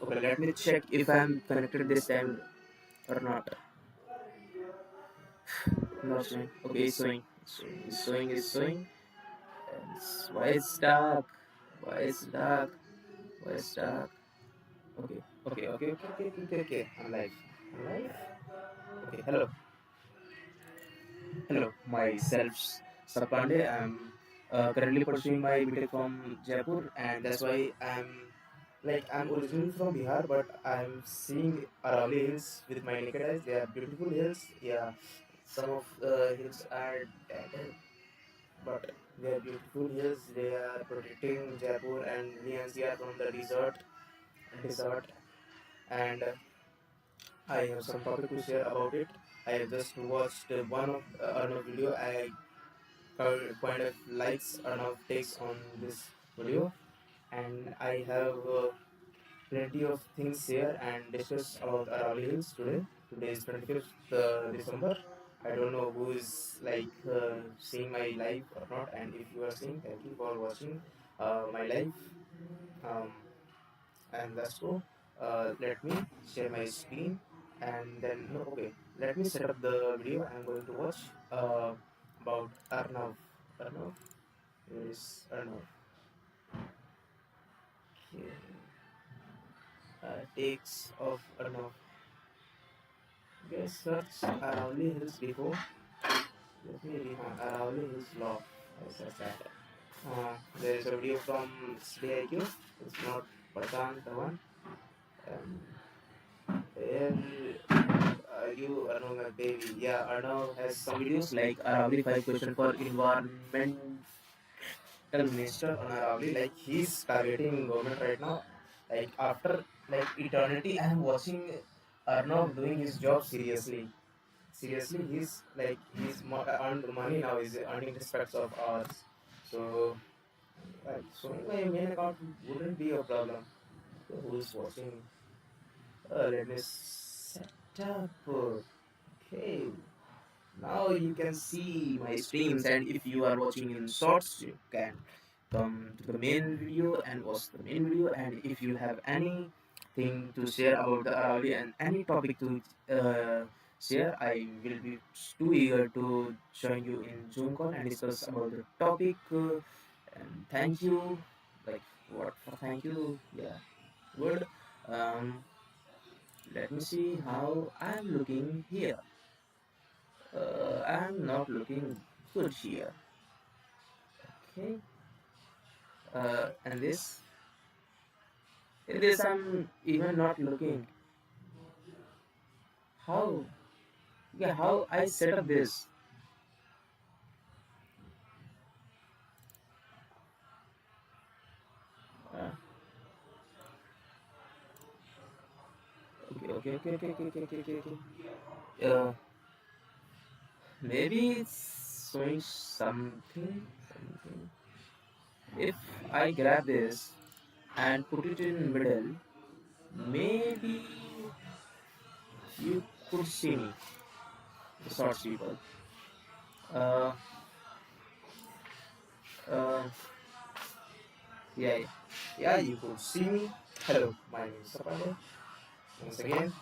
Okay, let me check if I'm connected this time or not. Not showing. Okay, it's showing. It's showing. It's showing. And why it's dark? Why it's dark? Why it's dark? Okay. Okay. I'm live. I'm live. Okay. Hello. Hello. Myself, Sapande. I'm currently pursuing my BTech from Jaipur, and that's why I'm originally from Bihar, but I'm seeing Aravalli Hills with my naked eyes. They are beautiful hills. Yeah, some of the hills are dead, but they are beautiful hills. They are protecting Jaipur and the NCR from the desert. And I have some topic to share about it. I have just watched one of Arnav video. I kind of likes Arnav takes on this video, and I have plenty of things here and discuss about Aravalli Hills today. Today is 25th December. I don't know who is seeing my live or not, and if you are seeing, thank you for watching my live. Um, and let's go. Let me share my screen, and then no, okay. Let me set up the video. I'm going to watch about Arnav. Arnav, where is Arnav? Okay. Takes of Arnav. Guys, search Aravalli Hills before. Let me read Aravalli Hills law. I search that. There is a video from SDIQ. It's not Patan the one. Where are you, Arnav, my baby? Yeah, Arnav has some videos like Aravalli 5 question for environmental minister on Aravalli. Like he's targeting government right now. Like after eternity, I am watching Arnav doing his job seriously. Seriously, he's earned money now. He's earning respects of ours. So showing my main account wouldn't be a problem. So who is watching? Let me set up. Okay, now you can see my streams, and if you are watching in shorts, you can come to the main video and watch the main video. And if you have anything to share about the Aravalli and any topic to share, I will be too eager to join you in Zoom call and discuss about the topic. And thank you. Like what for? Thank you. Yeah, good. Um, Let me see how I'm looking here. I'm not looking good here. Okay. And this, in this I'm even not looking. How? Yeah, how I set up this? Uh, okay. Maybe it's showing something. If I grab this and put it in middle, maybe you could see me, the shorts people. Uh, uh, yeah, yeah, you could see me. Hello, my name is Sapade once again,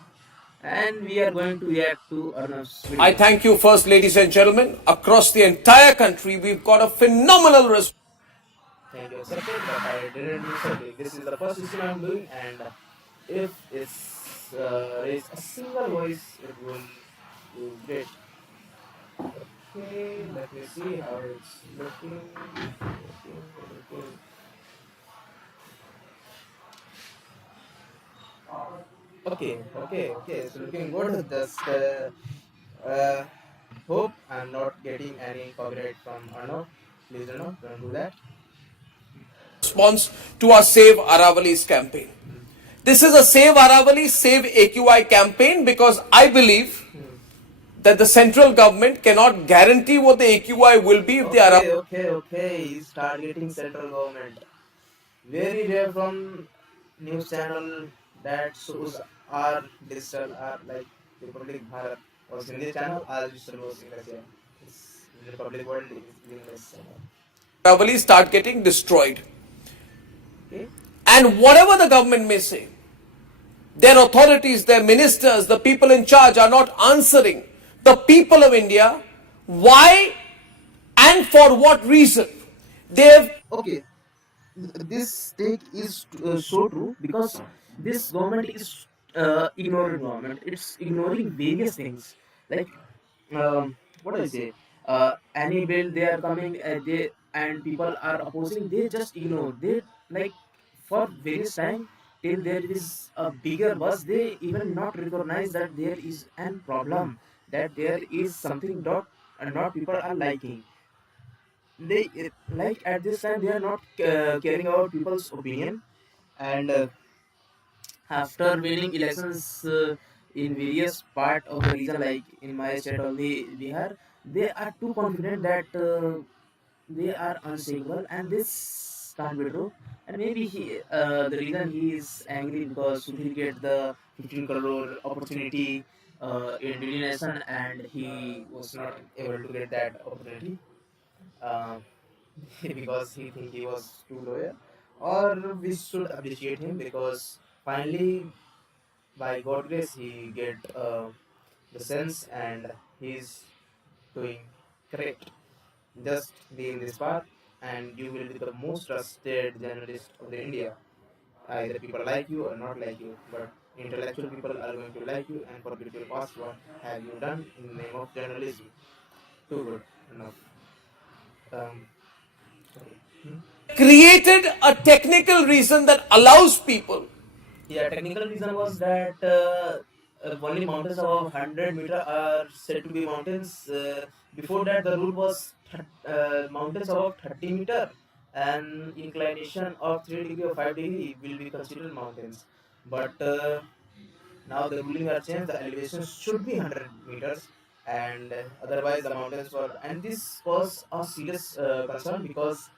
and we are going to react to Arnav's I video. thank you first, ladies and gentlemen. Across the entire country, we've got a phenomenal response. Thank you, accepted, but I didn't do something. This is the first stream I'm doing, and if it's raise a single voice, it will be great. Okay, let me see how it's looking. Okay. It's looking good. Just uh, hope I'm not getting any copyright from Arnav. Please, Arnav, don't do that. To our Save Aravalli's campaign. This is a Save Aravalli, Save AQI campaign because I believe that the central government cannot guarantee what the AQI will be if the Aravalli. Okay. He's targeting central government. Very rare from news channel that shows our digital, our like Republic Bharat was Hindi channel, our digital was English. Yeah. It's Republic World is English channel. Aravalli start getting destroyed. Okay. And whatever the government may say, their authorities, their ministers, the people in charge are not answering the people of India why and for what reason they have. Okay, this take is so true, because this government is ignorant government. It's ignoring various things, like what do I say? Any bill they are coming, they and people are opposing. They just ignore. They, like, for various time, till there is a bigger buzz. They even not recognize that there is an problem, that there is something dot and not people are liking. They like at this time they are not caring about people's opinion. And after winning elections in various part of the region, like in my state only, Bihar, they are too confident that they are unshakable, and this can't be true. And maybe the reason he is angry, because Sudhir get the 15 crore opportunity in DD Nation, and he was not able to get that opportunity. uh, because he think he was too loyal. Or we should appreciate him, because finally, by God grace, he get the sense, and he's doing correct. Just be in this path, and you will be the most trusted journalist of the India. Either people like you or not like you, but intellectual people are going to like you and forget your past. What have you done in the name of journalism? Too good enough. Um, okay. Created a technical reason that allows people. Yeah, technical reason was that only mountains above 100 meter are said to be mountains. Before that, the rule was mountains above 30 meter and inclination of 3 degree or 5 degree will be considered mountains. But now the ruling are changed. The elevation should be 100 meters, and otherwise the mountains were. And this was a serious concern, because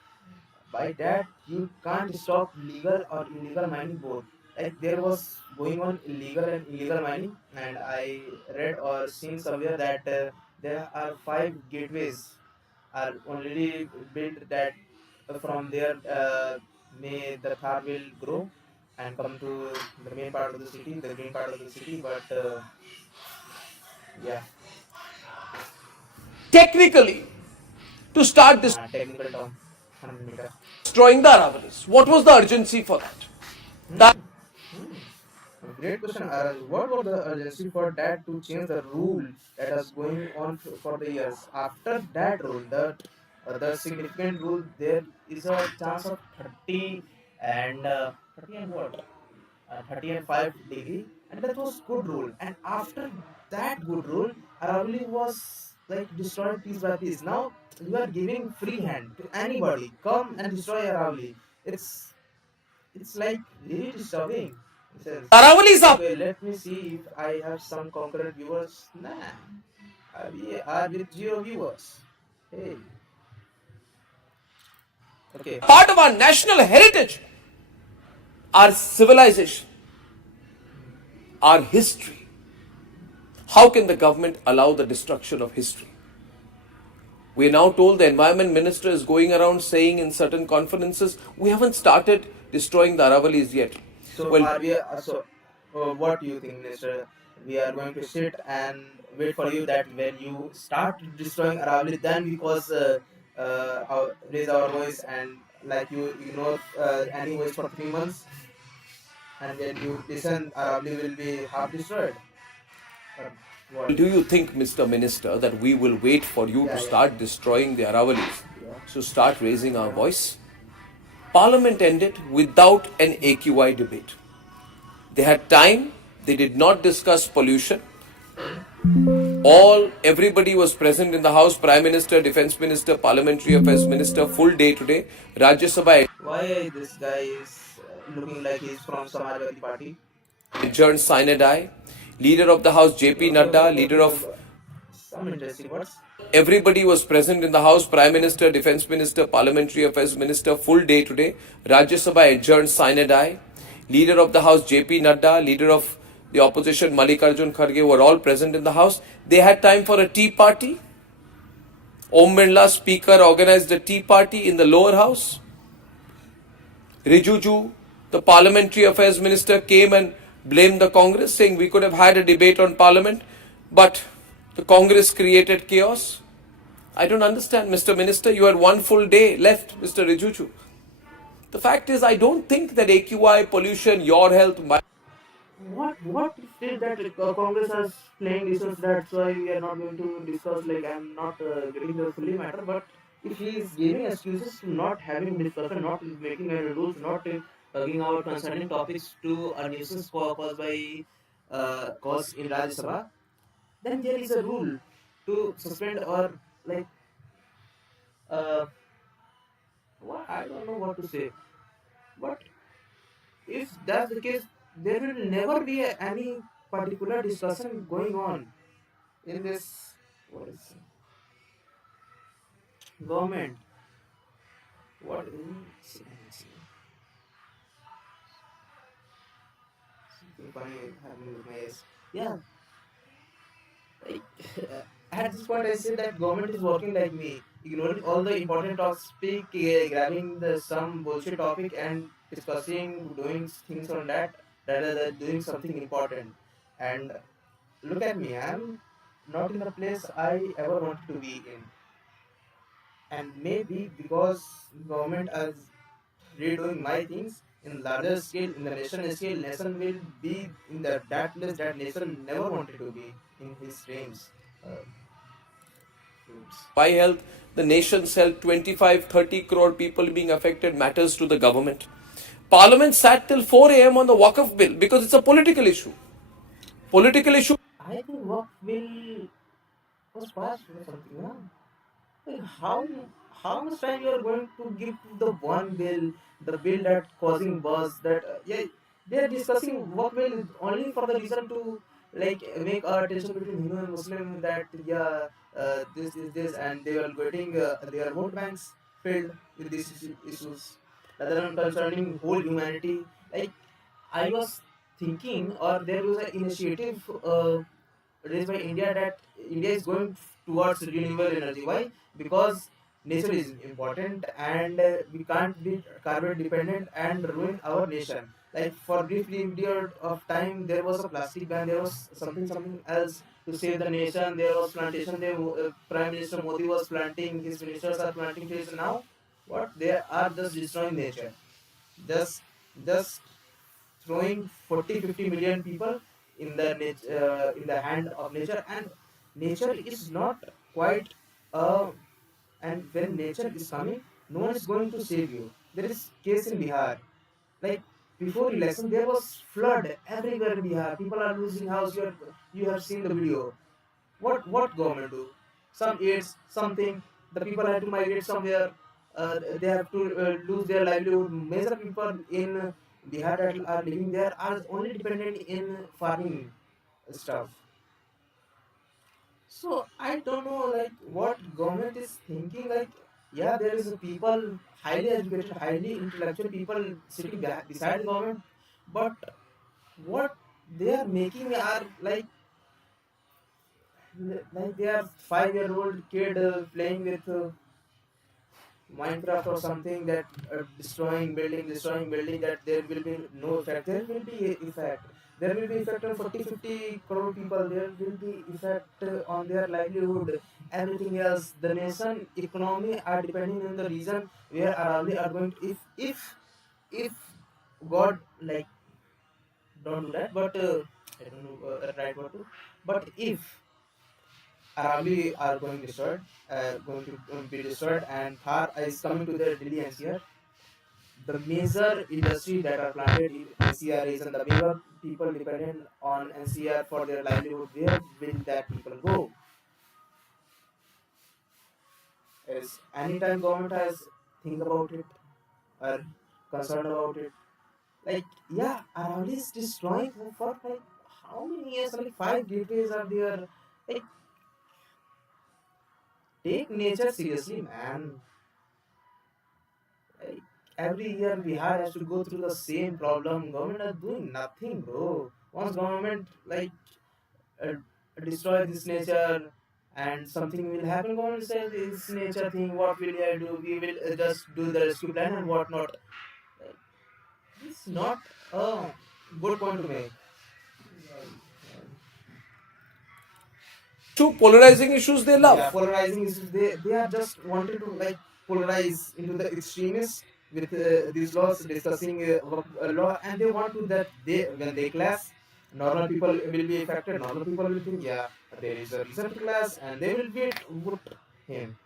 by that you can't stop legal or illegal mining both. Like there was going on illegal and illegal mining, and I read or seen somewhere that there are 5 gateways are already built, that from there may the Thar will grow and come to the main part of the city, the green part of the city. But yeah, Technically, to start technical term, 100 meter. destroying the Aravallis. What was the urgency for that? That Hmm. Hmm. Great question, Araj. What was the urgency for that to change the rule that was going on for the years? After that rule, the significant rule, there is a chance of 30 and 30 and what? 30 and 5 degree, and that was good rule. And after that good rule, Aravali was like destroyed piece by piece. Now you are giving free hand to anybody, come and destroy Aravali. It's like really disturbing. It says, Aravallis are okay, let me see if I have some concurrent viewers. Nah, we are with 0 viewers. Hey, okay. part of our national heritage, our civilization, our history. How can the government allow the destruction of history? We are now told the environment minister is going around saying in certain conferences, we haven't started destroying the Aravallis yet. So Well, are we? What do you think, Minister? We are going to sit and wait for you that when you start destroying Aravali, then we raise our voice, and like you ignore any voice for 3 months, and when you listen, Aravali will be half destroyed. Or what? do you think, Mr. Minister, that we will wait for you to Yeah, yeah, start destroying the Aravallis yeah, to start raising our yeah. voice? Parliament ended without an AQI debate. They had time, they did not discuss pollution. Everybody was present in the House, Prime Minister, Defence Minister, Parliamentary Affairs Minister, full day today. Rajya Sabha Why this guy is looking like he's from Samajwadi Party? adjourned sine die. Leader of the House, JP Nadda, leader of Some interesting words. everybody was present in the House, Prime Minister, Defence Minister, Parliamentary Affairs Minister, full day today. Rajya Sabha adjourned sine die. Leader of the House, JP Nadda, leader of the opposition, Mallikarjun Kharge, were all present in the House. They had time for a tea party. Om Birla, Speaker, organized a tea party in the lower house. Rijuju, the Parliamentary Affairs Minister, came and blamed the Congress, saying we could have had a debate on Parliament, but the Congress created chaos. I don't understand, Mr. Minister. You had one full day left, Mr. Rijuchu. The fact is, I don't think that AQI, pollution, your health, my What is that Congress is playing reasons? That's why we are not going to discuss. Like, I'm not getting the fully matter, but if he is giving excuses to not having discussion, not making any rules, not talking about concerning topics to a nuisance caused by cause in Rajya Sabha, then there is a rule to suspend or like what, I don't know what to say. But if that's the case, there will never be any particular discussion going on in this, what is government. What something funny happening with my ears. Yeah, like at this point, I say that government is working like me, ignoring all the important topic, grabbing the some bullshit topic and discussing, doing things on that rather than doing something important. And look at me, I'm not in the place I ever wanted to be in. And maybe because government is redoing my things in larger scale, in the nation scale, nation will be in that place that nation never wanted to be in his dreams. Uh, dreams. health, the nation's health, 25, 30 crore people being affected matters to the government. Parliament sat till 4 a.m. on the Waqf bill because it's a political issue. Political issue. I think what will was passed or something, yeah. Like how much time you are going to give to the one bill, the bill that causing buzz, that yeah, they are discussing work bill only for the reason to like make a tension between Hindu and Muslim, that yeah, this, and they are getting their vote banks filled with these issues rather than concerning whole humanity. Like, I was thinking, or there was an initiative raised by India that India is going towards renewable energy. Why? Because nature is important, and we can't be carbon dependent and ruin our nation. Like, for brief period of time, there was a plastic ban. There was something else to save the nation. There was plantation. There, Prime Minister Modi was planting. His ministers are planting trees. Now, what they are just destroying nature. Just just throwing 40-50 million people in the in the hand of nature, and nature is not quite uh, and when nature is coming, no one is going to save you. There is case in Bihar, like before election there was flood everywhere in Bihar, people are losing house. You have seen the video. What government do? Some aids, something. The people have to migrate somewhere. They have to lose their livelihood. Major people in Bihar that are living there are only dependent in farming stuff. So I don't know, like, what government is thinking. Like, yeah, there is a people, highly educated, highly intellectual people sitting beside the government, but what they are making are like they are 5-year-old kid playing with Minecraft or something, that destroying building, that there will be no effect. There will be effect. There will be effect on 40-50 crore people. There will be effect on their livelihood, everything else. The nation economy are depending on the region where Aravalli are going to, if God, like, don't do that, but I don't know right what to. But if Aravalli are going to be destroyed, and Thar is coming to the Delhi NCR. The major industry that are planted in NCR is, and the major people dependent on NCR for their livelihood. Where will that people go? Is anytime government has think about it or concerned about it? Like, yeah, Aravalli is destroying for like how many years? Like, 5 gateways are there. Like, take nature seriously, man. Like, every year Bihar has to go through the same problem. Government are doing nothing, bro. Once government like uh, destroy this nature and something will happen, government says this nature thing. What will I do? We will just do the rescue plan and whatnot. Like, this is not a good point to make. to polarizing issues they love. Yeah, polarizing issues. They are just wanted to like polarize into the extremists with these laws discussing a law, and they want to that they when they clash, normal people will be affected. Normal people will think, yeah, there is a reason to clash, and they will vote him.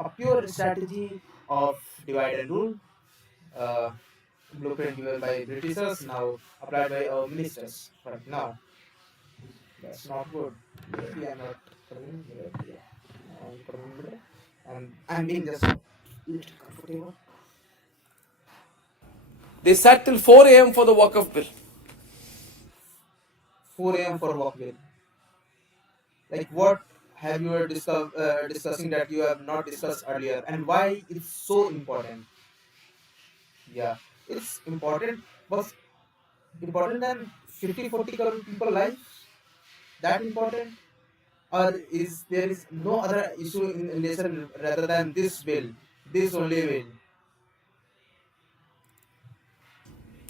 A pure strategy of divide and rule. Uh, Blueprint given by Britishers now applied by our ministers right now. That's not good. Maybe I'm not coming here. Yeah, I'm coming here. I'm being just a little comfortable. They sat till 4 a.m. for the walk-off bill. 4 a.m. for walk bill. Like what have you discussing that you have not discussed earlier, and why it's so important? Yeah, it's important, but important than 50-40 crore people lives. That important, or is there is no other issue in nation rather than this bill, this only bill?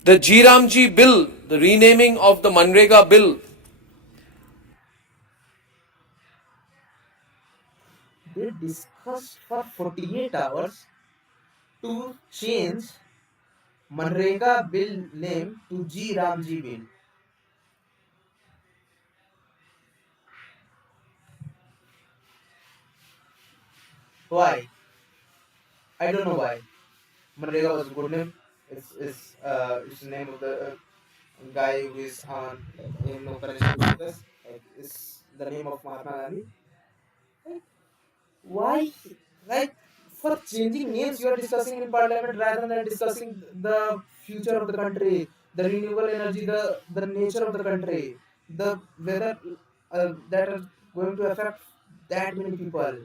The G bill, the renaming of the Manrega bill, They discussed for 48 hours to change Manrega bill name to G Ramji bill. Why? I don't know why. Manrega was a good name. It's the name of the guy who is on like in no connection with us. Like it's the name of Mahatma Gandhi. Like why? Like for changing names, you are discussing in parliament rather than discussing the future of the country, the renewable energy, the nature of the country, the weather that are going to affect that many people.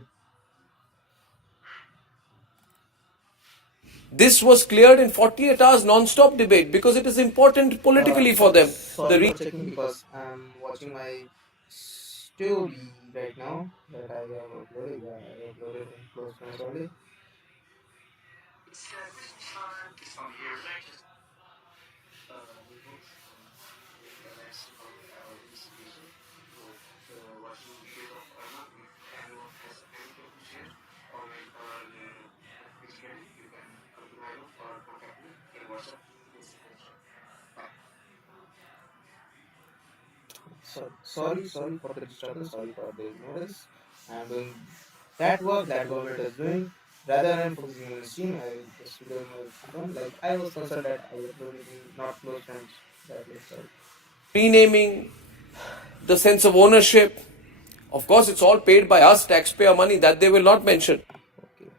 this was cleared in 48 hours non-stop debate because it is important politically for them. Sorry for checking because I'm watching my story right now that I have uploaded. Yeah, I uploaded in close friends only. Sorry for the disturbance. Sorry for the ignorance. I'm doing that work that government is doing. Rather than focusing on the stream, I just doing my phone. Like I was concerned that I uploaded in not close friends. That way, sorry. Renaming, the sense of ownership. Of course, it's all paid by us, taxpayer money, that they will not mention. Okay,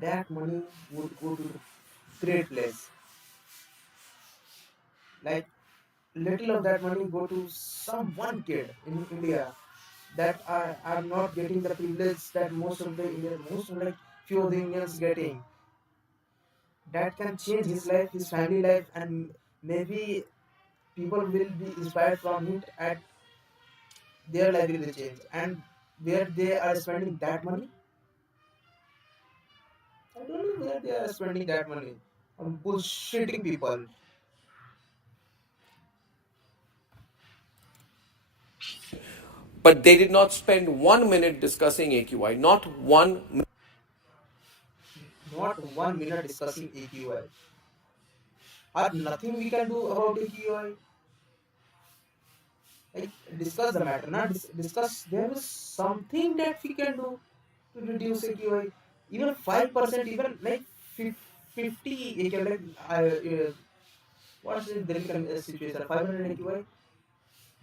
that money would go to the great place. Like little of that money go to some one kid in India that are not getting the privilege that most of the Indian, most of like few of the Indians getting. That can change his life, his family life, and maybe people will be inspired from it at their life will be changed. And where they are spending that money, I don't know where they are spending that money on bullshitting people. But they did not spend 1 minute discussing AQI, not 1 minute. Not 1 minute discussing AQI. Or nothing we can do about AQI. Like discuss the matter, not discuss. There is something that we can do to reduce AQI. Even 5%, even like 50 AQI. Like what's the Delhi situation? 500 AQI.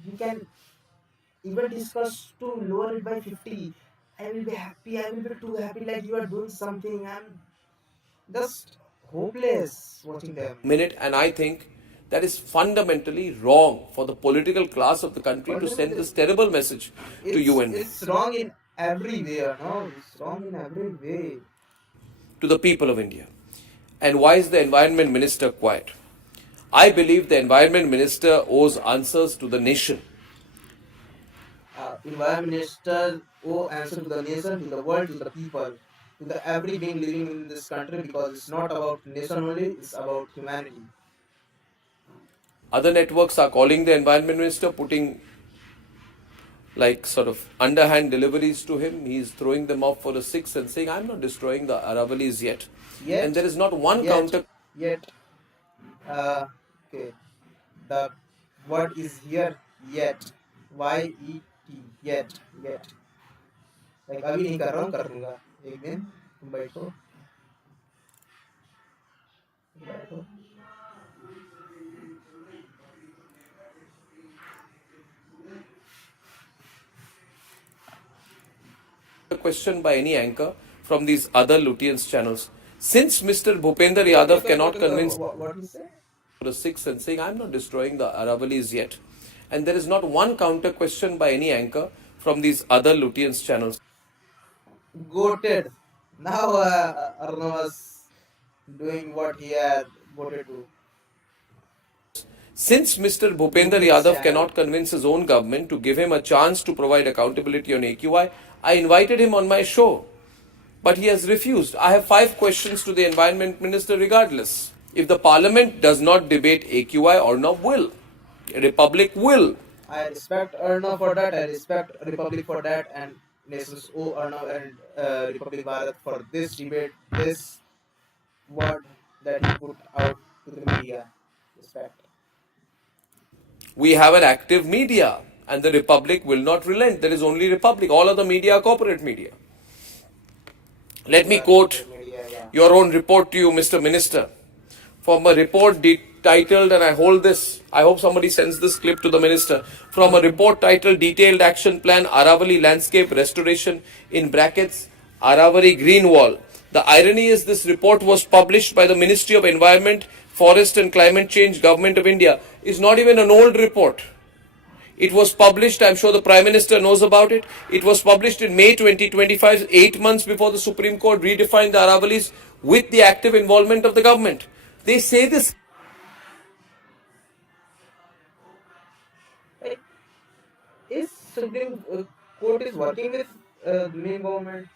We can even discuss to lower it by 50. I will be happy. I will be too happy. Like you are doing something. I'm just hopeless watching them. And I think that is fundamentally wrong for the political class of the country to send Fundamentally, this terrible message to you and me, it's wrong in every way. No, it's wrong in every way. to the people of India. And why is the environment minister quiet? I believe the environment minister owes answers to the nation. Environment minister owe answer to the nation, to the world, to the people, to the every being living in this country because it's not about nation only, it's about humanity. Other networks are calling the environment minister, putting like sort of underhand deliveries to him. He's throwing them off for a six and saying, I'm not destroying the Aravallis yet. And there Yet, is not one yet, counter. yet. Okay. The word is here. Yet. Y-E-T. Yet. Yet. Like अभी नहीं कर रहा हूँ कर दूंगा एक दिन तुम बैठो बैठो Question by any anchor from these other Lutyens channels. Since Mr. Bhupender what is Yadav the cannot convince what is it? for a six and saying, I'm not destroying the Aravallis yet. And there is not one counter question by any anchor from these other Lutyens channels. Goated. Now Arnavas doing what he had voted to. Since Mr. Bhupender Lutyens Yadav channel. cannot convince his own government to give him a chance to provide accountability on AQI, I invited him on my show. But he has refused. I have 5 questions to the Environment Minister regardless. If the Parliament does not debate AQI, Arnav will. Republic will. I respect Arnav for that. I respect Republic for that, and nations owe Arnav and Republic Bharat for this debate, this word that he put out to the media. Respect. We have an active media, and the Republic will not relent. There is only Republic. All other media are corporate media. Let me Yeah, quote corporate media. Yeah. your own report to you, Mr. Minister. From a report titled, and I hold this, I hope somebody sends this clip to the Minister. From a report titled Detailed Action Plan Aravalli Landscape Restoration, in brackets, Aravalli Green Wall. The irony is this report was published by the Ministry of Environment, Forest and Climate Change, Government of India. It's not even an old report. It was published, I'm sure the Prime Minister knows about it. It was published in May 2025, 8 months before the Supreme Court redefined the Aravallis with the active involvement of the government. They say this. Like, is Supreme Court is working with Union government?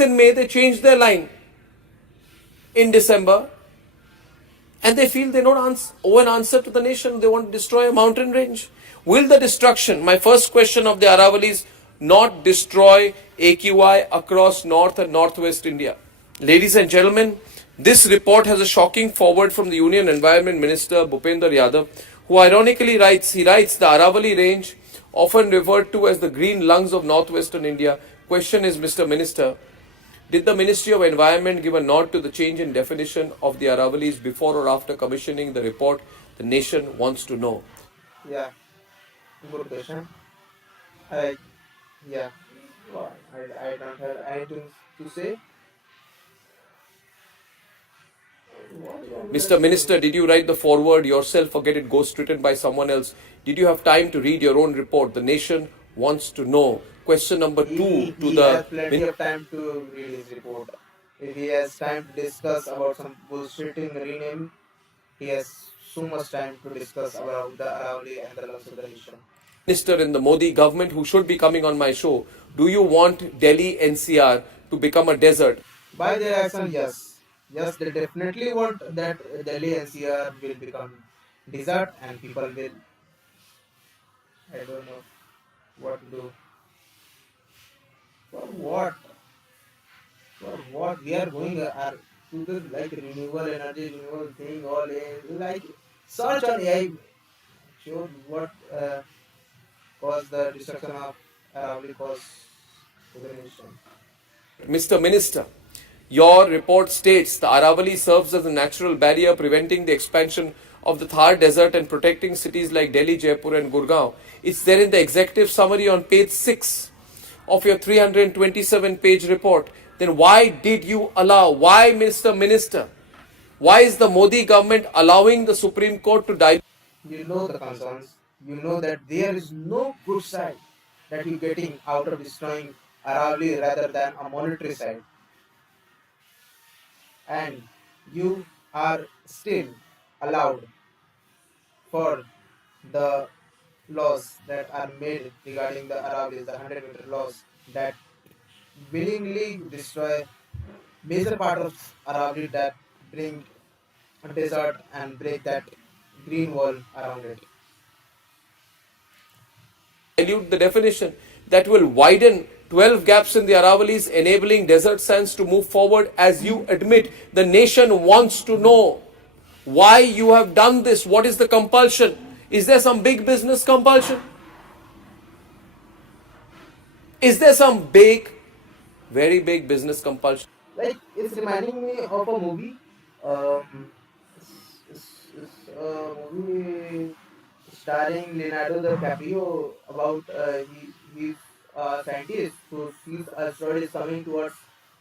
In May, they changed their line in December, and they feel they don't owe an answer to the nation. They want to destroy a mountain range. Will the destruction, my first question of the Aravallis, not destroy AQI across North and Northwest India? Ladies and gentlemen, this report has a shocking foreword from the Union Environment Minister Bhupender Yadav, who ironically writes, the Aravalli range, often referred to as the green lungs of northwestern India. Question is, Mr. Minister, did the Ministry of Environment give a nod to the change in definition of the Aravallis before or after commissioning the report? The nation wants to know. Yeah, good question. I yeah, well, I don't have anything to say. What you want me to Mr. say? Minister, did you write the foreword yourself? Forget it ghostwritten by someone else. Did you have time to read your own report? The nation wants to know. Question number two to He the has plenty of time to read his report. If he has time to discuss about some bullshitting rename, he has so much time to discuss about the Aravali and the lungs of the nation. Minister in the Modi government who should be coming on my show. Do you want Delhi NCR to become a desert? By their action, yes. Yes, they definitely want that Delhi NCR will become desert and people will, I don't know what to do. For what? For what? We are going to the like renewable energy, renewable thing, all like search on AI, sure what caused the destruction of Aravali cause to the nation. Mr. Minister, your report states the Aravalli serves as a natural barrier preventing the expansion of the Thar Desert and protecting cities like Delhi, Jaipur, and Gurgaon. It's there in the executive summary on page 6 of your 327-page report. Then why did you allow? Why, Mr. Minister? Why is the Modi government allowing the Supreme Court to dilute? You know the concerns. You know that there is no good side that you're getting out of destroying Aravali rather than a monetary side. And you are still allowed for the laws that are made regarding the Aravalis, the 100-meter laws that willingly destroy major part of Aravali that bring a desert and break that green wall around it. Dilute the definition, that will widen 12 gaps in the Aravalis, enabling desert sands to move forward. As you admit, the nation wants to know why you have done this. What is the compulsion? Is there some big business compulsion? Is there some big, very big business compulsion? Like it's reminding me of a movie. It's a movie starring Leonardo DiCaprio about he's a scientist who sees asteroid is coming towards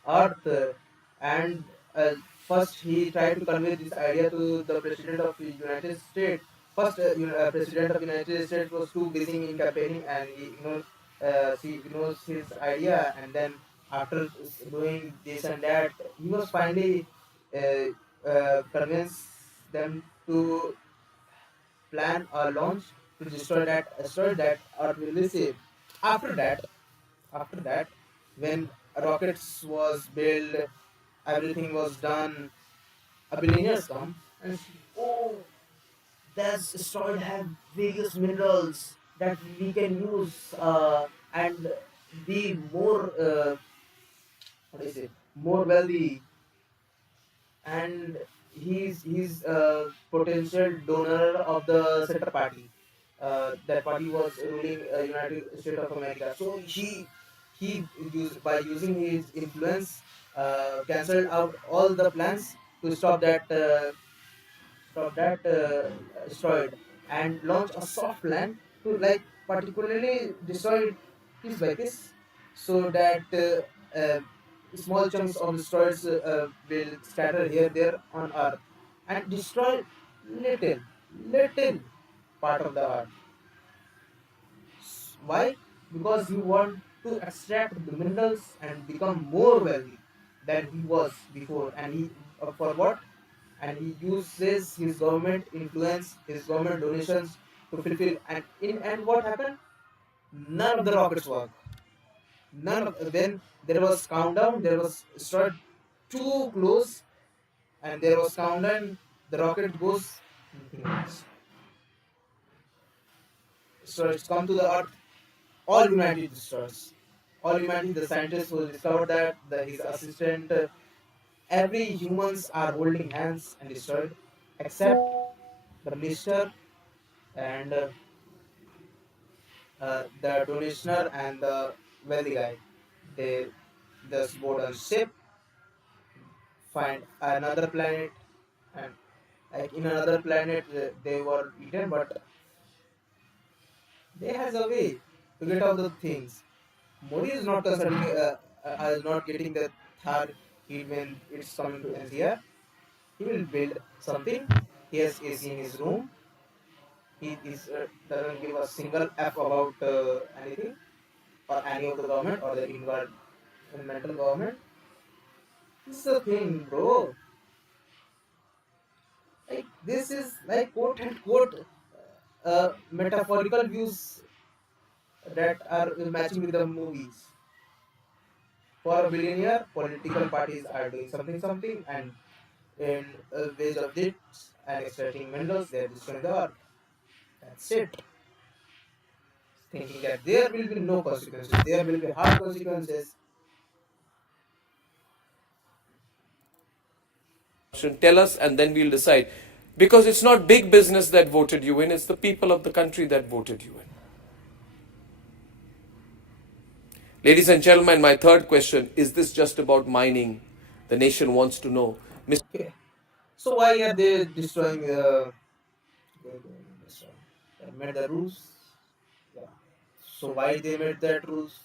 Earth, and first he tried to convey this idea to the president of the United States. First, president of United States was too busy in campaigning, and she ignores his idea. And then after doing this and that, he was finally uh, convince them to plan a launch to destroy that asteroid that Earth will receive. After that, after that, when rockets was built, everything was done. A billionaires come and say, "Oh, this asteroid have various minerals that we can use and be more what do you say more wealthy." And he's a potential donor of the center party. That party was ruling United States of America. So he used by using his influence cancelled out all the plans to stop that asteroid and launch a soft plan to like particularly destroy it piece by piece so that small chunks of asteroids will scatter here there on earth and destroy little part of the earth. Why? Because he want to extract the minerals and become more wealthy than he was before. And he for what? And he uses his government influence, his government donations to fulfill. And in and what happened? None of the rockets work. None of when there was countdown, there was started too close, and there was countdown. The rocket goes, nothing happens. So it's come to the earth. All humanity destroys. All humanity. The scientists who discovered that, his assistant, every humans are holding hands and destroyed, except the minister and the donationer and the wealthy guy. They just board on ship, find another planet, and like in another planet they were eaten, but they has a way to get out the things. Modi is not considering, not getting the Thar heat when it's coming to NCR. He will build something. He has AC in his room. He is doesn't give a single F about anything or any of the government or the environmental government. This is the thing, bro. Like this is like quote and quote metaphorical views that are matching with the movies. For a billionaire, political parties are doing something, and in ways of this and extracting minerals, they are destroying the earth. That's it. Thinking that there will be no consequences, there will be hard consequences. Tell us, and then we'll decide. Because it's not big business that voted you in, it's the people of the country that voted you in. Ladies and gentlemen, my third question, is this just about mining? The nation wants to know. Mr. Okay. So why are they destroying? They made the rules. Yeah. So why they made that rules?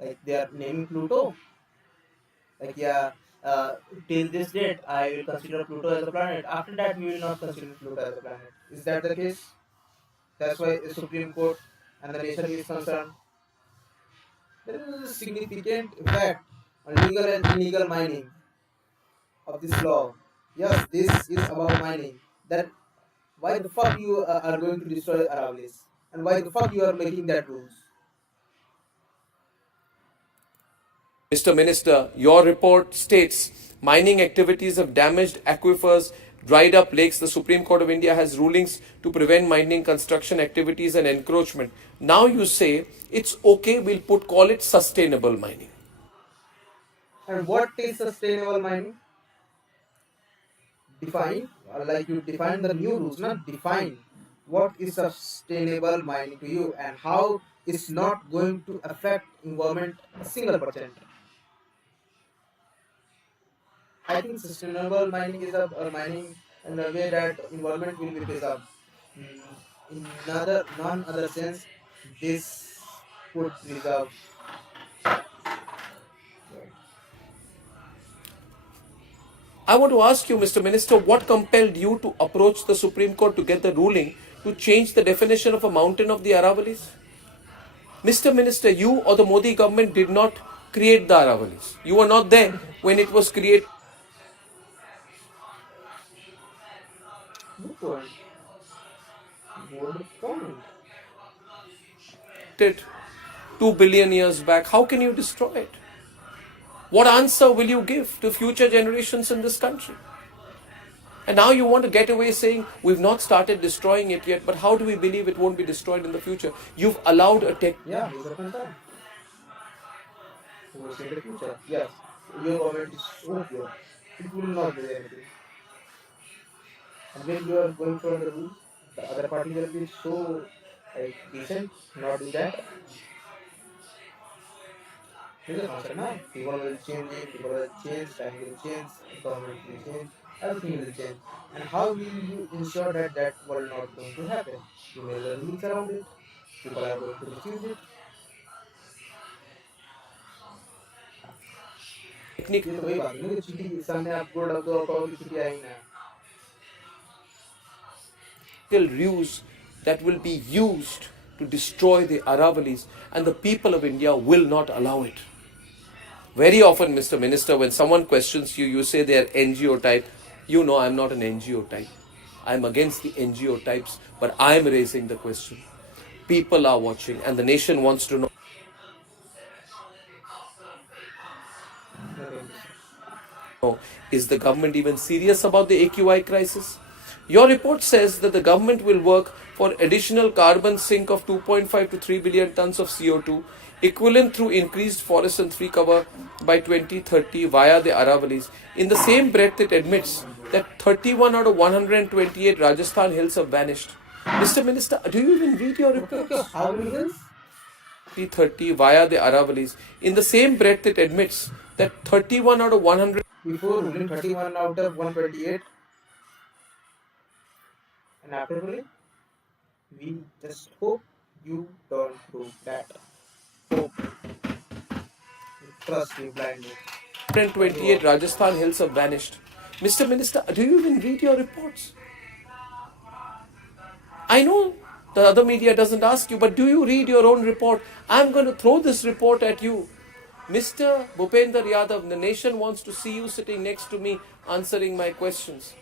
Like they are naming Pluto. Like yeah, till this date I will consider Pluto as a planet. After that we will not consider Pluto as a planet. Is that the case? That's why the Supreme Court and the nation is concerned. There is a significant effect on legal and illegal mining of this law. Yes, this is about mining. That why the fuck you are going to destroy Aravallis? And why the fuck you are making that rules? Minister, your report states mining activities have damaged aquifers, dried up lakes. The Supreme Court of India has rulings to prevent mining, construction activities, and encroachment. Now you say it's okay, we'll call it sustainable mining. And what is sustainable mining? Define, like you define the new rules, not define what is sustainable mining to you and how it's not going to affect environment a single percent. I think sustainable mining is a mining in a way that environment will be preserved. In another non other sense, this could preserve. I want to ask you, Mr. Minister, what compelled you to approach the Supreme Court to get the ruling to change the definition of a mountain of the Aravallis? Mr. Minister, you or the Modi government did not create the Aravallis. You were not there when it was created Good point. Good point. 2 billion years back. How can you destroy it? What answer will you give to future generations in this country? And now you want to get away saying we've not started destroying it yet, but how do we believe it won't be destroyed in the future? You've allowed a tech. Yeah, these are concern. We will see in the future. Yes, your government is so pure. It will not do anything. And when you are going for the rules, the other party will be so like decent, not do that. This is a concern now. People will changing, people will change, time will change, government will change, everything will change. And how will you ensure that that will not going to happen? You make the rules around it. People are going to misuse it. ये तो वही बात है ना कि चीटी सामने आपको डाल दो और चीटी आएगी ना. Ruse that will be used to destroy the Aravallis, and the people of India will not allow it. Very often, Mr. Minister, when someone questions you, you say they are NGO type. You know I'm not an NGO type. I'm against the NGO types, but I'm raising the question. People are watching and the nation wants to know. Is the government even serious about the AQI crisis? Your report says that the government will work for additional carbon sink of 2.5 to 3 billion tons of CO2, equivalent through increased forest and tree cover by 2030 via the Aravallis. In the same breath, it admits that 31 out of 128 Rajasthan hills have vanished. Mr. Minister, do you even read your report? How many hills? 2030 via the Aravallis. In the same breath, it admits that 31 out of 100. Before ruling 31 out of 128, and after ruling, we just hope you don't do that. Hope. Trust me blindly. 128 Rajasthan hills have vanished. Mr. Minister, do you even read your reports? I know the other media doesn't ask you, but do you read your own report? I'm going to throw this report at you. Mr. Bhupender Yadav, the nation wants to see you sitting next to me answering my questions.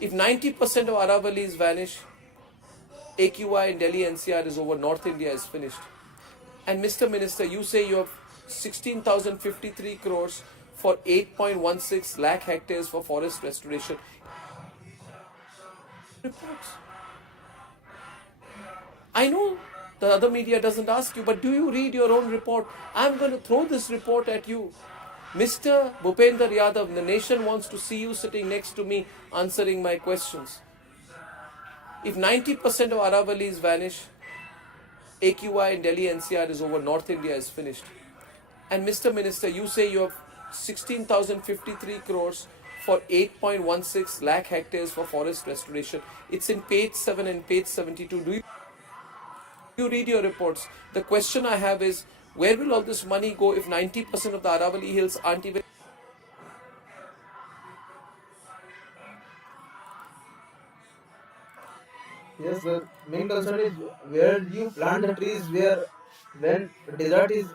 If 90% of Aravallis vanish, AQI in Delhi NCR is over, North India is finished. And Mr. Minister, you say you have 16,053 crores for 8.16 lakh hectares for forest restoration. Reports. I know the other media doesn't ask you, but do you read your own report? I'm going to throw this report at you. Mr. Bhupender Yadav, the nation wants to see you sitting next to me answering my questions. If 90% of Aravallis vanish, AQI in Delhi NCR is over, North India is finished. And Mr. Minister, you say you have 16,053 crores for 8.16 lakh hectares for forest restoration. It's in page 7 and page 72. Do you read your reports? The question I have is, where will all this money go if 90% of the Aravalli hills aren't even... Yes, the main concern is where you plant the trees. Where when desert is,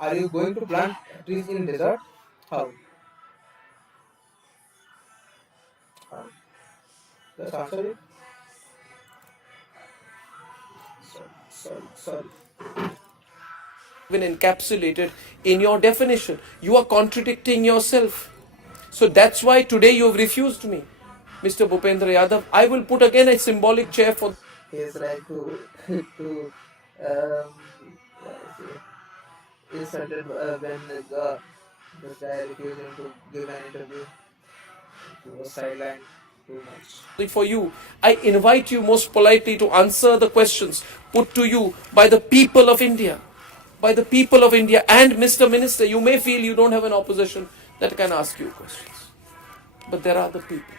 are you going to plant trees in desert? How? How? Just answer it. Sorry. even encapsulated in your definition. You are contradicting yourself. So that's why today you have refused me. Mr. Bhupendra Yadav, I will put again a symbolic chair for. He is right to to what I say insulted when this guy refusing to give an interview. He was sidelined too much. For you. I invite you most politely to answer the questions put to you by the people of India. By the people of India. And Mr. Minister, you may feel you don't have an opposition that can ask you questions. But there are the people.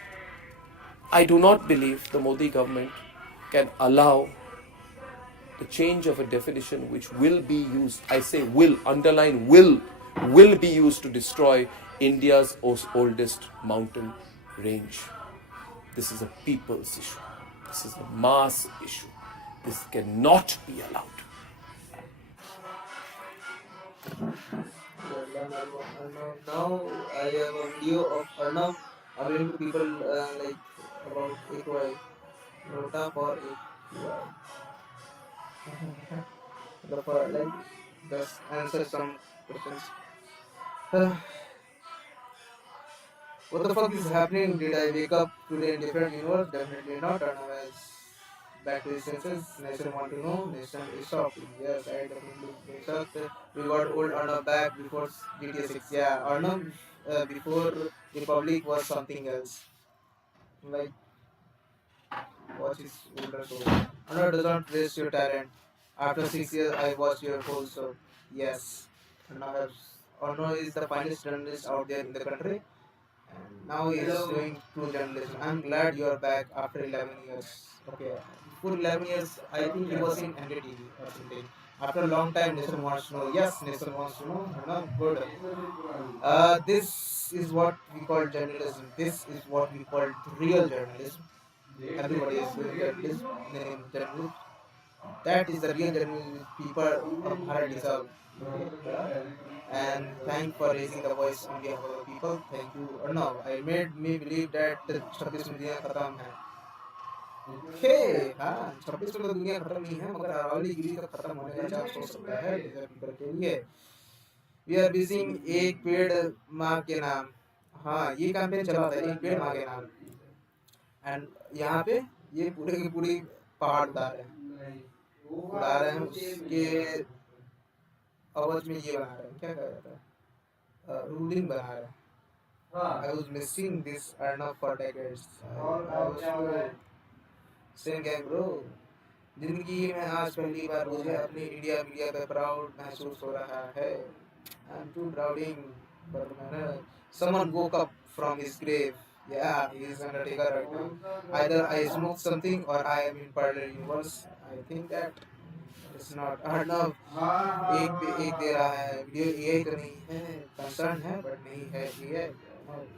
I do not believe the Modi government can allow the change of a definition which will be used, I say will, underline will be used to destroy India's oldest mountain range. This is a people's issue. This is a mass issue. This cannot be allowed. Now I have a video of Arnav appealing to people like about AQI, Nota for AQI. The for like just answer some questions. What the fuck is happening? Did I wake up today in different universe? Definitely not. Arnav has back to his senses. Nation want to know. Nation is shocked. Yes, I definitely been shocked. We got old Arnav back before GTA 6. Yeah, Arnav before Republic was something else. Like watch his older show. Arnav does not waste your talent. After 6 years, I watched your whole show. Yes, Arnav is the finest journalist out there in the country. And now he is doing true journalism. I'm glad you are back after 11 years. Okay, for 11 years, I think he was in NDTV or something. After a long time, Nation wants to know. Yes, Nation wants to know. Good. This is what we call journalism. This is what we call real journalism. Everybody is doing journalism in the name of journalism. That is the real journalism people of Bharat deserve. Okay? And thank for raising the voice on behalf of the people. Thank you. Or no, I made me believe that the 26 दुनिया खत्म है. Okay, हाँ 26 में तो दुनिया खत्म नहीं है मगर अरावली गिरी का खत्म होने का चांस हो सकता है people के लिए. We are using एक पेड़ माँ के नाम. हाँ ये कैंपेन चला था एक पेड़ माँ के नाम. एंड यहाँ पे ये पूरे की पूरी पहाड़ उड़ा रहे हैं उसके आवाज में ये बना रहे हैं क्या कर रहा था रूलिंग बना रहे हैं. I was missing this Arnav for decades. I was so same gang bro. जिंदगी में आज पहली बार मुझे अपनी इंडिया मीडिया पे प्राउड महसूस हो रहा है. I'm too prouding but man, someone woke up from his grave. Yeah, he is undertaker right now. Either I smoked something or I am in parallel universe. I think that it's not Arnav एक दे रहा है video AI तो नहीं है concern है but नहीं है AI.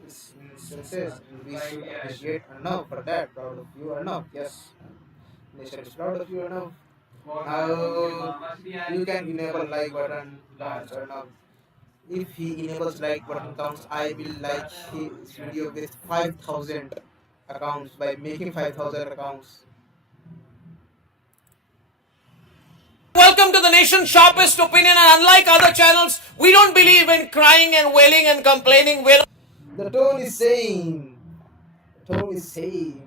It's instances and we should appreciate Arnav for that. Proud of you Arnav. Yes, nation is proud of you Arnav. Now you can enable like button Arnav. If he enables like button counts, I will like his video with 5,000 accounts by making 5,000 accounts. Welcome to the nation's sharpest opinion, and unlike other channels, we don't believe in crying and wailing and complaining. The tone is same. The tone is same.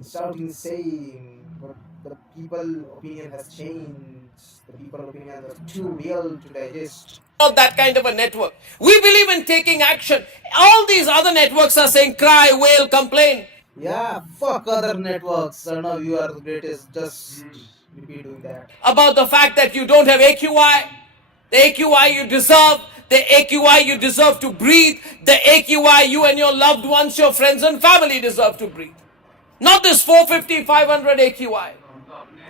The shouting is same. But the people opinion has changed. The people opinion is too real to digest. Not that kind of a network. We believe in taking action. All these other networks are saying cry, wail, complain. Yeah, fuck other networks. I know you are the greatest. Just repeat doing that. About the fact that you don't have AQI. The AQI you deserve. The AQI you deserve to breathe. The AQI you and your loved ones, your friends and family deserve to breathe. Not this 450, 500 AQI.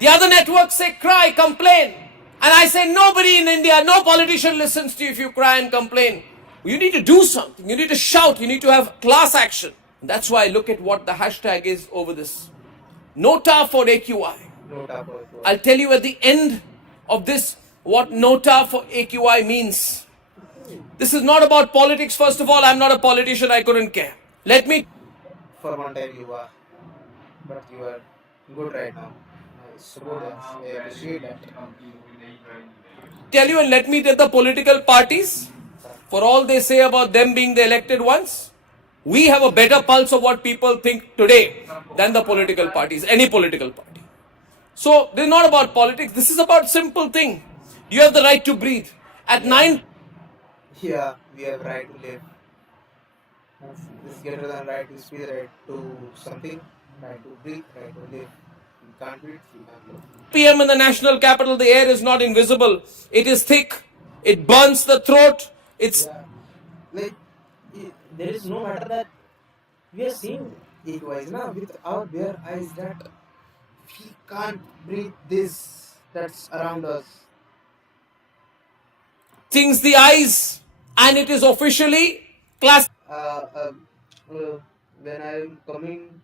The other networks say cry, complain. And I say nobody in India, no politician listens to you if you cry and complain. You need to do something. You need to shout. You need to have class action. That's why look at what the hashtag is over this. Nota for AQI. I'll tell you at the end of this what Nota for AQI means. This is not about politics. First of all, I'm not a politician. I couldn't care. Let me. For one time you are, but you are good right now. I appreciate that. Tell you and let me tell the political parties for all they say about them being the elected ones. We have a better pulse of what people think today than the political parties, any political party. So this is not about politics. This is about simple thing. You have the right to breathe. At Yeah, 9, yeah, we have right to live. This greater than right to speak, right to something, right to breathe, right to live. We can't breathe, we can't live. p.m. in the national capital, the air is not invisible. It is thick. It burns the throat. It's Yeah, like there is no matter that we are seeing equals now with our bare eyes that we can't breathe this that's around us. things the eyes, and it is officially classified. Uh, uh, uh, when I'm coming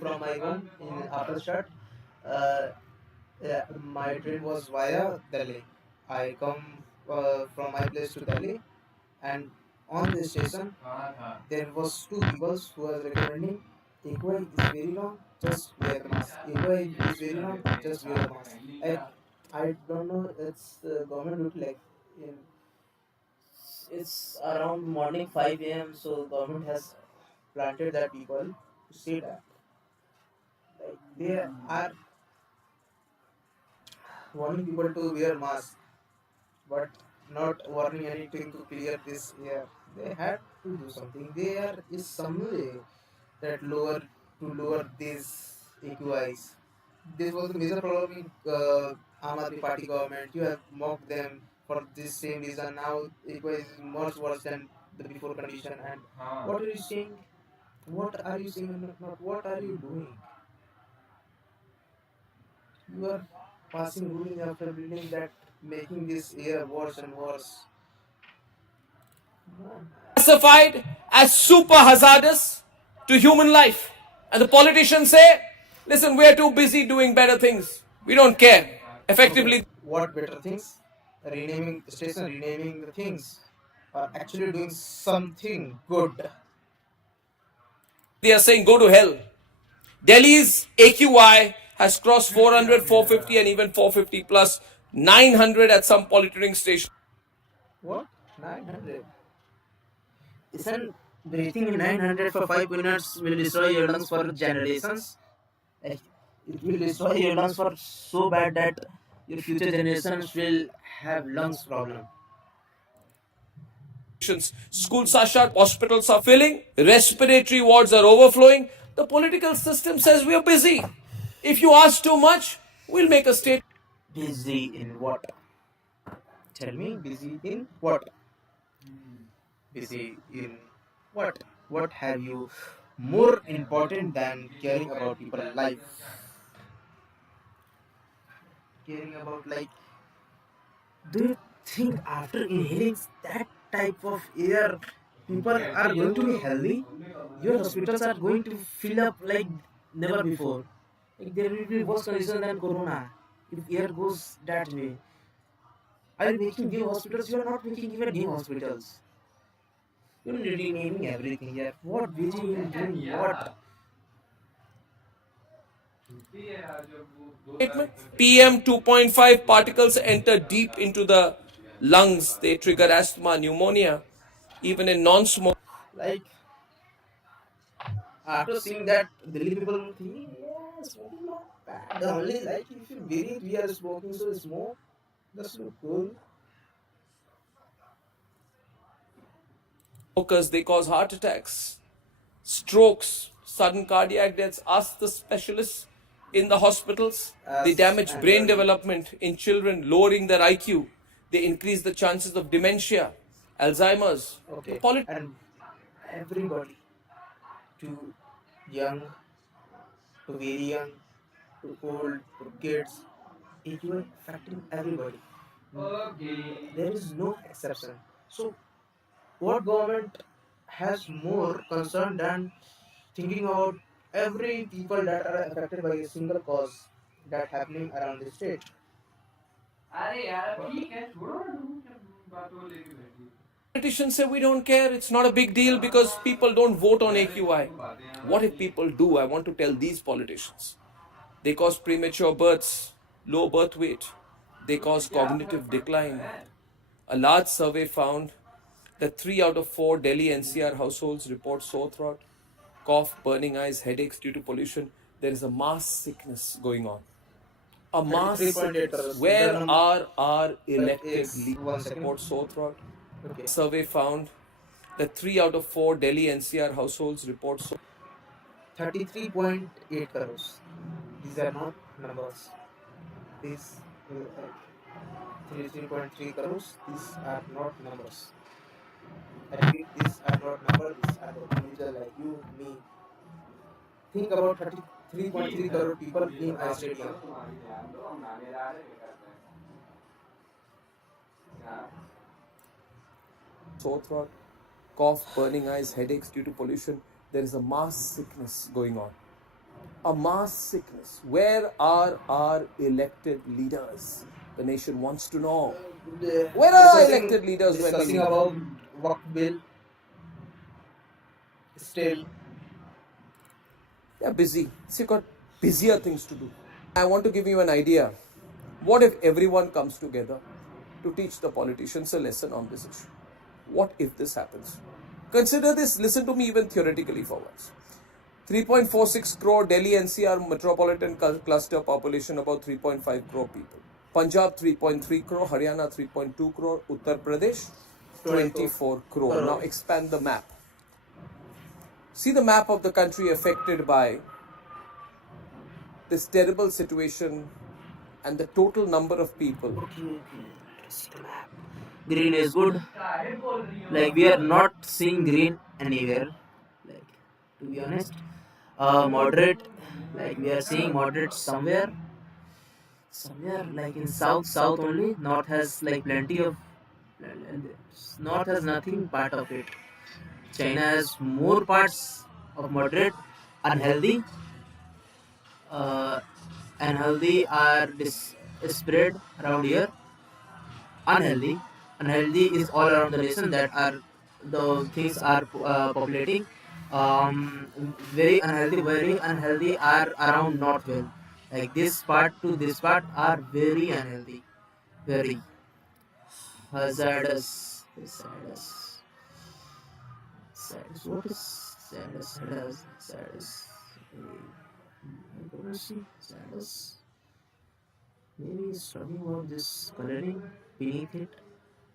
from my home in after start, uh, my train was via Delhi. I come from my place to Delhi, and on the station there was two people who was recommending equi is very long, just wear the mask. Equi is very long, just wear the mask. I don't know, it's government duty, like in it's around morning 5 a.m. So government has planted that people to say that like they are warning people to wear mask, but not warning anything to clear this air. They had to do something. There is some way that lower these AQIs. This was the major problem in Aam Aadmi Party government. You have mocked them for this same reason. Now AQI is much worse than the before condition. And what are you saying? What are you saying? Not what are you doing? You are passing ruling after building that, making this air worse and worse. No. As super hazardous to human life. And the politicians say, listen, we're too busy doing better things. We don't care. Okay, Effectively, what better things? Renaming the station, renaming the things, or actually doing something good. they are saying go to hell. Delhi's AQI has crossed 400, 450, and even 450 plus 900 at some politering stations. What? 900? Isn't breathing in 900 for 5 minutes will destroy your lungs for generations? Like, it will destroy your lungs for so bad that your future generations will have lungs problem. Schools are shut, hospitals are filling, respiratory wards are overflowing. The political system says we are busy. If you ask too much, we'll make a statement. Busy in what? Tell me, busy in what? Busy in what? What have you more important than caring about people's life? Caring about, like, do you think after inhaling that type of air, people are going to be healthy? Your hospitals are going to fill up like never before. Like there will be worse condition than corona if air goes that way. Are you making new hospitals? You are not making even new hospitals. You're renaming everything here. What busy in doing what? PM 2.5 particles enter deep into the lungs. They trigger asthma, pneumonia, even in non smoke. Like after seeing that, Delhi people will think, yeah, smoking not bad. The only like if you breathe, we are smoking, so smoke. That's look cool. Smokers, they cause heart attacks, strokes, sudden cardiac deaths. Ask the specialists in the hospitals. They As damage I'm brain telling, development in children, lowering their IQ. They increase the chances of dementia, Alzheimer's. The okay, and everybody, to young, to very young, to old, to kids, AQI affecting everybody. There is no exception. So, what government has more concern than thinking about every people that are affected by a single cause that happening around the state? politicians say we don't care, it's not a big deal because people don't vote on AQI. What if people do? I want to tell these politicians. They cause premature births, low birth weight, they cause cognitive decline. A large survey found that 3 out of 4 Delhi NCR households report sore throat, cough, burning eyes, headaches due to pollution. There is a mass sickness going on. A mass 33.8 sickness. crores. The Where number are our elected is leaders? 1 second. Report sore throat. Okay. Survey found that 3 out of 4 Delhi NCR households report sore. 33.8 crores. These are not numbers. These 33.3 crores. These are not numbers. I repeat, these are not numbers. These are the individual like you, me. Think about 33.3 crore people in a stadium. Sore throat, cough, burning eyes, headaches due to pollution. There is a mass sickness going on. A mass sickness. Where are our elected leaders? The nation wants to know. Where are our Discussing elected leaders when we discussing need them? about work bill still. They're busy. See, got busier things to do. I want to give you an idea. What if everyone comes together to teach the politicians a lesson on this issue? What if this happens? Consider this, listen to me even theoretically for once. 3.46 crore Delhi NCR metropolitan cluster population, about 3.5 crore people. Punjab 3.3 crore, Haryana 3.2 crore, Uttar Pradesh 24 24 crore. Now crore. expand the map. See the map of the country affected by this terrible situation and the total number of people. Okay, let's see the map. Green is good. Like we are not seeing green anywhere. Like to be honest, moderate. Like we are seeing moderate somewhere like in south only. North has like plenty of. North has nothing part of it. China has more parts of moderate, unhealthy. Uh, Unhealthy are spread around here. Unhealthy, unhealthy is all around the nation that are the things are populating. Very unhealthy are around north belt. Like this part to this part are very unhealthy, very hazardous. Saddest. What is saddest? Saddest. I don't see saddest. Maybe it's talking about this coloring beneath it.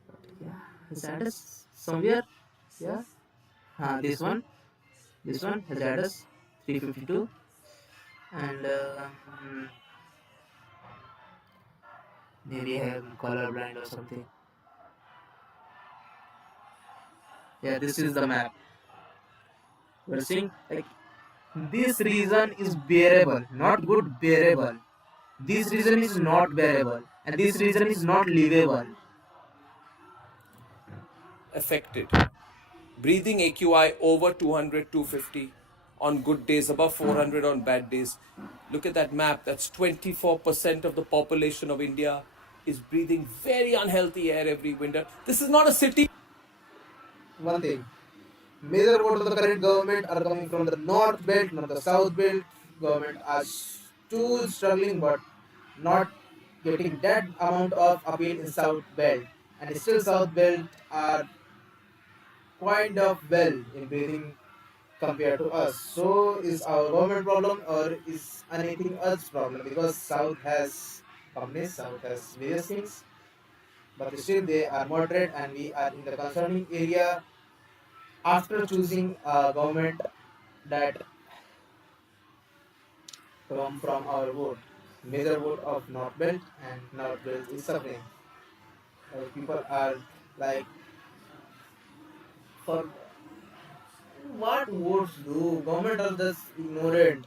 But yeah, saddest somewhere. Yeah. This one hazardous 352, and maybe I am colorblind or something. Yeah, this is the map. We're seeing like this region is bearable, not good, bearable. This region is not bearable, and this region is not livable. Affected. Breathing AQI over 200, 250 on good days, above 400 on bad days. Look at that map. That's 24% of the population of India is breathing very unhealthy air every winter. This is not a city. One thing, major vote of the current government are coming from the north belt, not the south belt. Government are still struggling, but not getting that amount of appeal in south belt, and still south belt are kind of well in breathing compared to us. So is our government problem or is anything else problem? Because south has companies, south has various things, but still they are moderate, and we are in the concerning area after choosing a government that come from our vote. Major vote of north belt, and north belt is suffering. Like people are like, for what votes do government are just ignorant.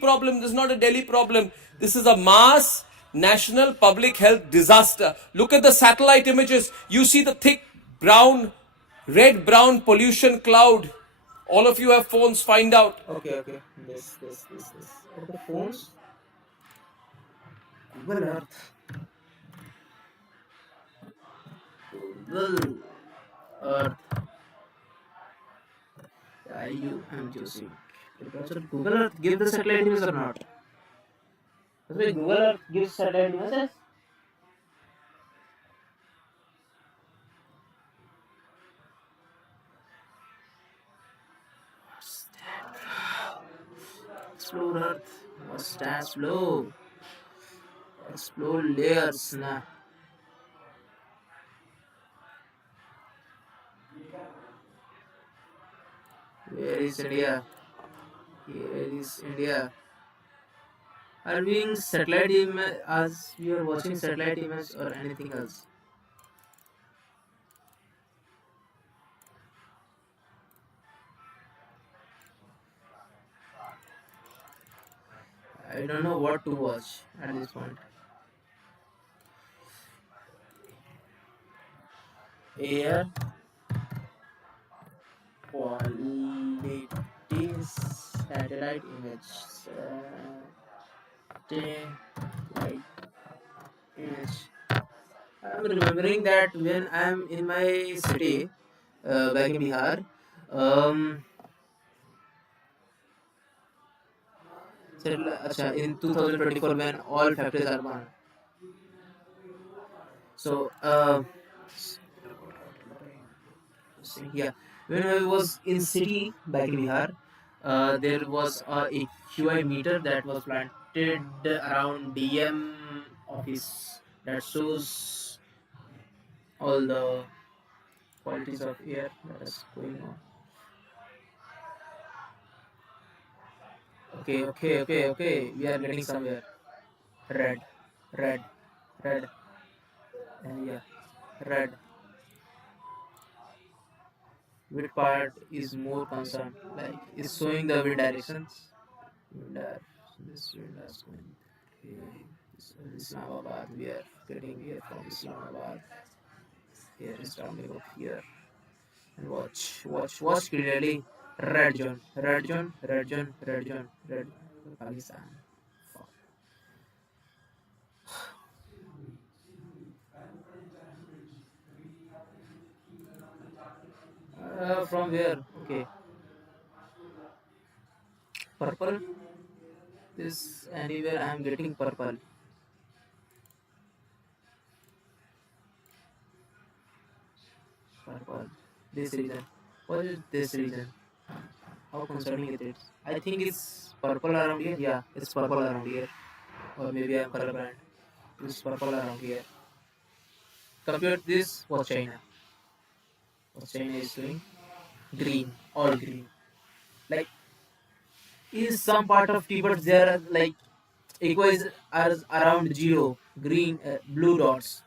Problem. This is not a Delhi problem. This is a mass national public health disaster. Look at the satellite images. You see the thick brown, red brown pollution cloud. All of you have phones, find out. Okay. This. What are the phones? Google Earth. Google Earth. I'm choosing. Also, Google Earth give the satellite images or not? That's why Google Earth gives satellite images. Explore Earth. What's that? Explore. Explore layers. Nah. Where is India? Here is India. Are we being satellite image as we are watching satellite image or anything else? I don't know what to watch at this point. Air quality satellite image. Satellite image. I'm remembering that when I'm in my city, back in Bihar, um, in 2024 when all factories are banned. So, yeah, when I was in city back in Bihar, there was a AQI meter that was planted around DM office that shows all the qualities of air that is going on. Okay. We are getting somewhere. Red, red, red, and yeah, red. Which part is more concerned? Like, it's showing the wind directions. Wind direction. This wind is going. Okay. This is Islamabad. We are getting here from Islamabad. Here is traveling up here. And watch clearly. Red zone, red zone, red zone, red zone, red. Pakistan. Fuck. From where? Okay. Purple. This anywhere I am getting purple. Purple. This region. What is this region? How concerning it is? I think it's purple around here. Yeah, it's purple around here. Or maybe I'm colorblind. It's purple around here. Compare this was China. What China is doing? Green. All green. Like in some part of Tibet there are like equals are around zero. Green, blue dots.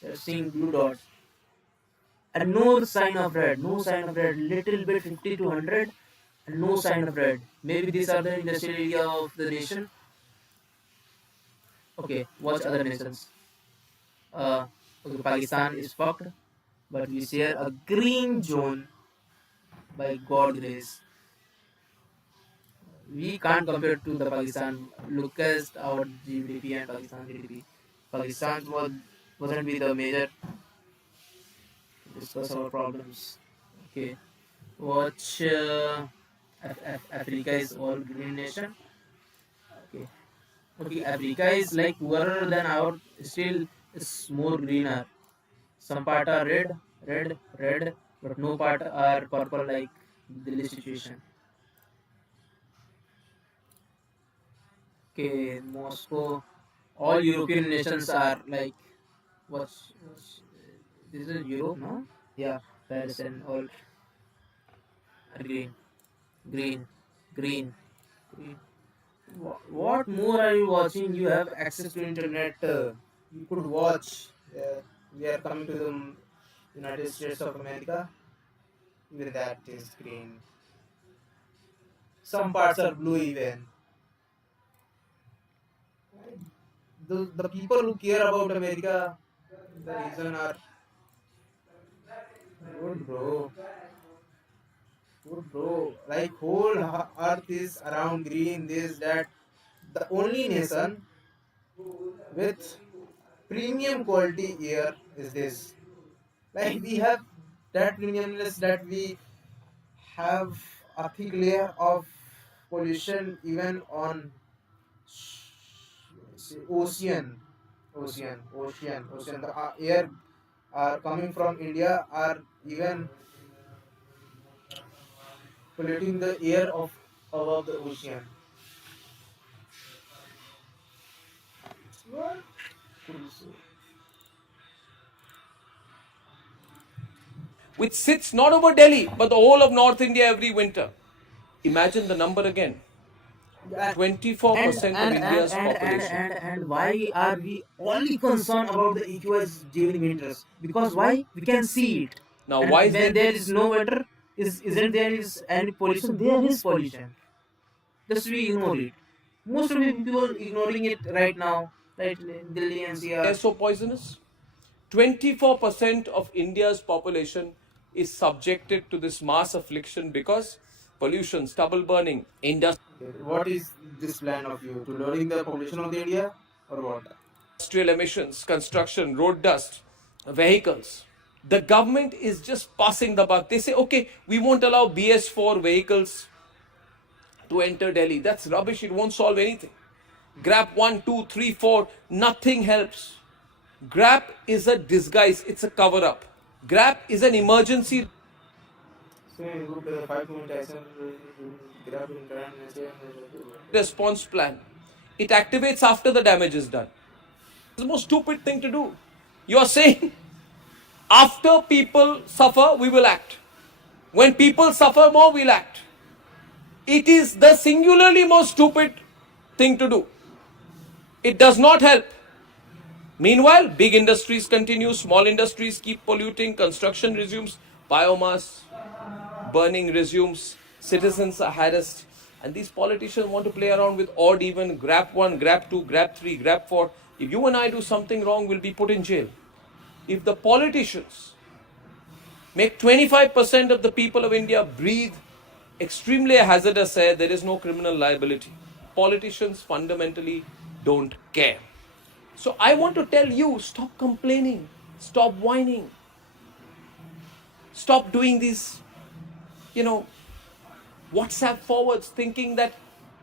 They're seeing blue dots. And no sign of red. No sign of red. Little bit 50 to 100 and no sign of red. Maybe these are the industrial area of the nation. Okay, watch other nations. Uh, okay, Pakistan is fucked, but we share a green zone by God grace. We can't compare to the Pakistan. Look at our GDP and Pakistan GDP. Pakistan wasn't be the major to discuss our problems. Okay, watch Africa is all green nation. Okay, okay, Africa is like poorer than our still is more greener. Some part are red, but no part are purple like Delhi situation. Okay, Moscow, all European nations are like what's this is Europe, no? Yeah, Paris and all are green, green, green, green. What more are you watching? You have access to internet. You could watch. We are coming to the United States of America. Even that is green. Some parts are blue even. The people who care about America, the reason are good, bro. Good, bro. Like whole earth is around green. This that. The only nation with premium quality air is this. Like we have that premiumness that we have a thick layer of pollution even on ocean. The air are coming from India are even polluting the air of above the ocean. What could you say? which sits not over Delhi, but the whole of North India every winter. Imagine the number again, Yeah, and 24% of and and India's and and population. and and why are we only concerned about the EQS during winters? Because why? We can see it, Now, and why is when there there is this? no winter, isn't there is any pollution? There is pollution. Just we ignore it. Most of the people ignoring it right now, right in Delhi Air NCR. so poisonous? 24% of India's population is subjected to this mass affliction because pollution, stubble burning, Okay, what is this plan of you to lowering the population of the India or what? industrial emissions, construction, road dust, vehicles. The government is just passing the buck. They say, okay, we won't allow BS4 vehicles to enter Delhi. That's rubbish. It won't solve anything. Grab 1, 2, 3, 4, nothing helps. Grab is a disguise, it's a cover up. Grab is an emergency So group 5 minute action grab in current response plan. It activates after the damage is done. It's the most stupid thing to do. You are saying after people suffer, we will act. When people suffer more, we'll act. It is the singularly most stupid thing to do. It does not help. Meanwhile, big industries continue, small industries keep polluting, construction resumes, biomass burning resumes, citizens are harassed, and these politicians want to play around with odd even, grab 1, grab 2, grab 3, grab 4. If you and I do something wrong, we'll be put in jail. If the politicians make 25% of the people of India breathe extremely hazardous air, there is no criminal liability. Politicians fundamentally don't care. So I want to tell you, stop complaining, stop whining, stop doing these, you know, WhatsApp forwards thinking that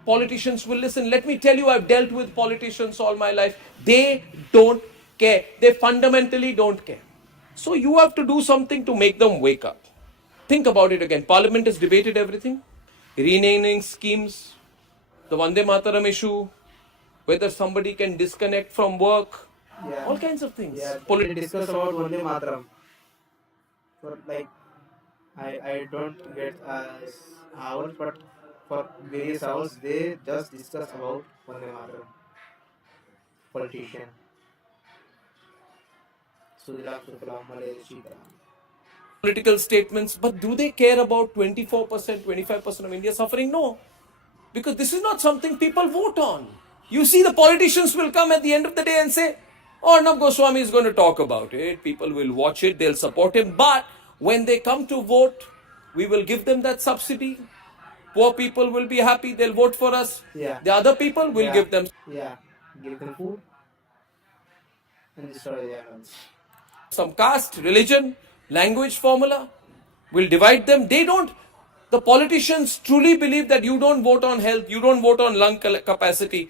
politicians will listen. Let me tell you, I've dealt with politicians all my life. They don't care. They fundamentally don't care. So you have to do something to make them wake up. Think about it again. Parliament has debated everything. Renaming schemes, the Vande Mataram issue, whether somebody can disconnect from work, Yeah, all kinds of things. yeah. They discuss about Vande Mataram for like I don't get hours, but for various hours they just discuss about Vande Mataram. Politician. Sudilam Sukalam Malay Sitaram. Political statements, but do they care about 24%, 25% of India suffering? No. Because this is not something people vote on. You see, the politicians will come at the end of the day and say, oh, Arnab Goswami is going to talk about it. People will watch it, they'll support him. But when they come to vote, we will give them that subsidy. Poor people will be happy, they'll vote for us. Yeah, The other people will yeah, give them yeah. Give them food and destroy their health. some caste, religion, language formula, will divide them. They don't. The politicians truly believe that you don't vote on health, you don't vote on lung capacity.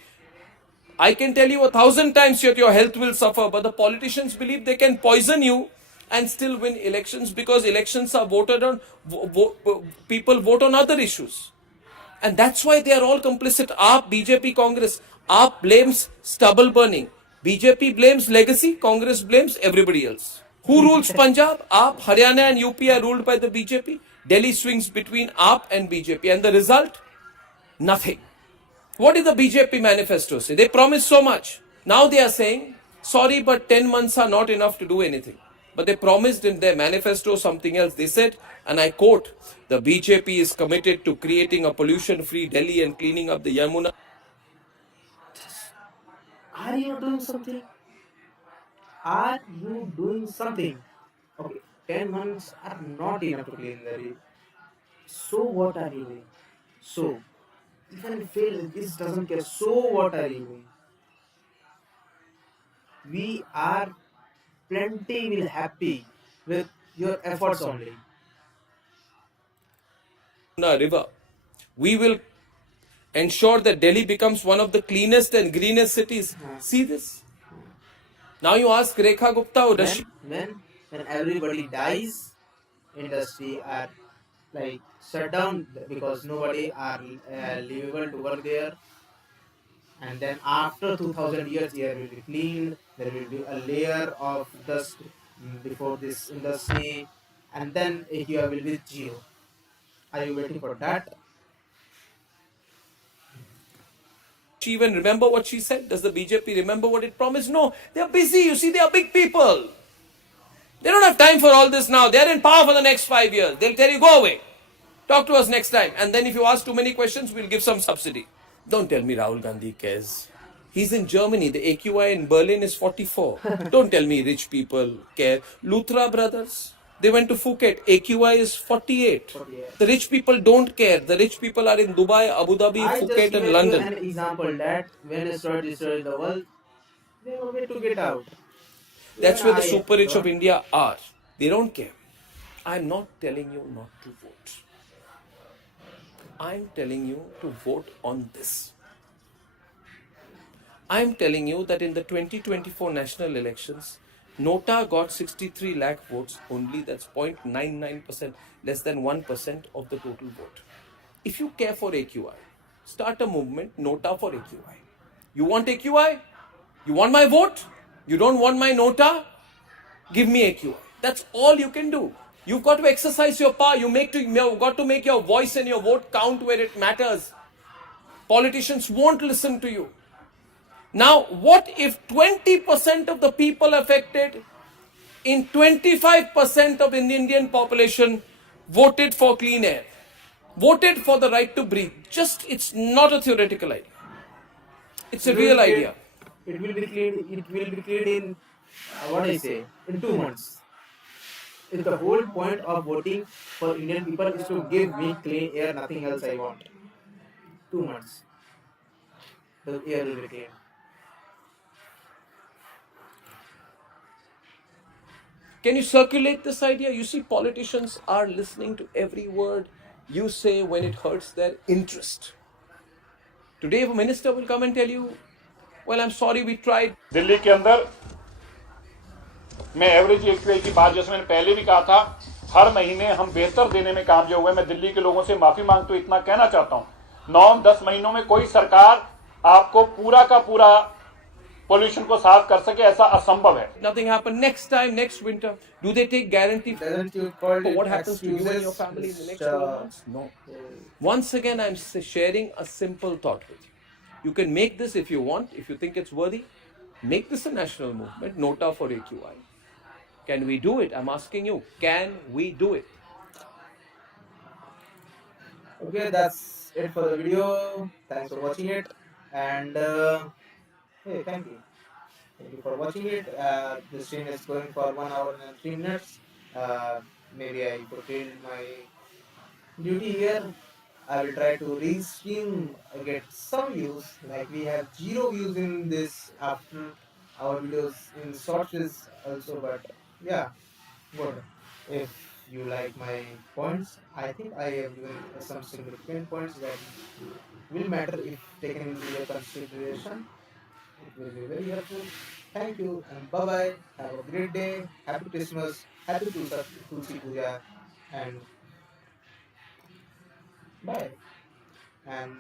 I can tell you 1,000 times that your health will suffer, but the politicians believe they can poison you and still win elections because elections are voted on, people vote on other issues. And that's why they are all complicit. AAP, BJP, Congress. AAP blames stubble burning. BJP blames legacy. Congress blames everybody else. Who rules Punjab? AAP. Haryana and UP are ruled by the BJP. Delhi swings between AAP and BJP. And the result? Nothing. What did the BJP manifesto say? They promised so much. Now they are saying, sorry, but 10 months are not enough to do anything. But they promised in their manifesto something else. They said, and I quote, the BJP is committed to creating a pollution free Delhi and cleaning up the Yamuna. Are you doing something? Are you doing something? Okay, 10 months are not enough to clean the So what are you doing? So even if fail, this doesn't care. So what are you doing? We are plenty will happy with your efforts only. River. We will ensure that Delhi becomes one of the cleanest and greenest cities. Uh, See this? Now you ask Rekha Gupta or Rashmi. when everybody dies, industry are like shut down because nobody are livable to work there, and then after 2000 years air will be cleaned, there will be a layer of dust before this in the snow, and then AQI will be zero. Are you waiting for that? She even remember what she said? Does the BJP remember what it promised? No, they're busy. You see, they are big people. They don't have time for all this now. They're in power for the next 5 years. They'll tell you, go away. Talk to us next time. And then if you ask too many questions, we'll give some subsidy. Don't tell me Rahul Gandhi cares. He's in Germany. The AQI in Berlin is 44. Don't tell me rich people care. Luthra brothers, they went to Phuket. AQI is 48. 48. The rich people don't care. The rich people are in Dubai, Abu Dhabi, I just Phuket, and gave you London. an example that when asteroid destroyed the world, they were way to get out. Even That's where the I super rich of don't. India are. They don't care. I'm not telling you not to vote. I'm telling you to vote on this. I'm telling you that in the 2024 national elections, Nota got 63 lakh votes only. That's 0.99%, less than 1% of the total vote. If you care for AQI, start a movement, Nota for AQI. You want AQI? You want my vote? You don't want my Nota? Give me AQI. That's all you can do. You've got to exercise your power. You've got to make your voice and your vote count where it matters. Politicians won't listen to you. Now, what if 20% of the people affected in 25% of the Indian population voted for clean air, voted for the right to breathe? Just, it's not a theoretical idea. It's a It will real be cleared. idea. It will be cleared. It will be cleared in what I say in 2 months. If the whole point of voting for Indian people is to give me clean air, nothing else I want. 2 months, the air will be clean. Can you circulate this idea? You see, politicians are listening to every word you say when it hurts their interest. Today, a minister will come and tell you, well, I'm sorry, we tried. Delhi के अंदर मैं average AQI की बात जैसे मैंने पहले भी कहा था, हर महीने हम बेहतर देने में कामयाब हुए। मैं दिल्ली के लोगों से माफी मांगता हूं, इतना कहना चाहता हूं 9-10 महीनों में कोई सरकार आपको पूरा का पूरा पोल्यूशन को साफ कर सके, ऐसा असंभव है। Nothing happened. Next time, next winter, do they take guarantee Doesn't you call for it what happens to you and your excuses? family in the next Just, 12 months? No. Once again, I'm sharing a simple thought with you. You can make this if you want, if you think it's worthy. Make this a national movement, Nota for AQI. Can we do it? I'm asking you, can we do it? okay, that's it for the video. Thanks for watching it, and hey, thank you. Thank you for watching it. The stream is going for 1 hour and 3 minutes. Maybe I fulfilled my duty here. I will try to restream, get some views. Like we have zero views in this after our videos in shorts is also, but yeah, good. If you like my points, I think I have given some significant points that will matter if taken into your consideration. It will be very helpful. Thank you and bye bye. Have a great day. Happy Christmas. Happy Tulsi Puja and bye. And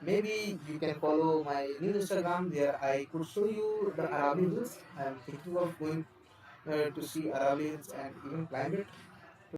maybe you can follow my new Instagram. There I could show you the Aravalli Hills. I am thinking of going to see Aravalli Hills and even climb it.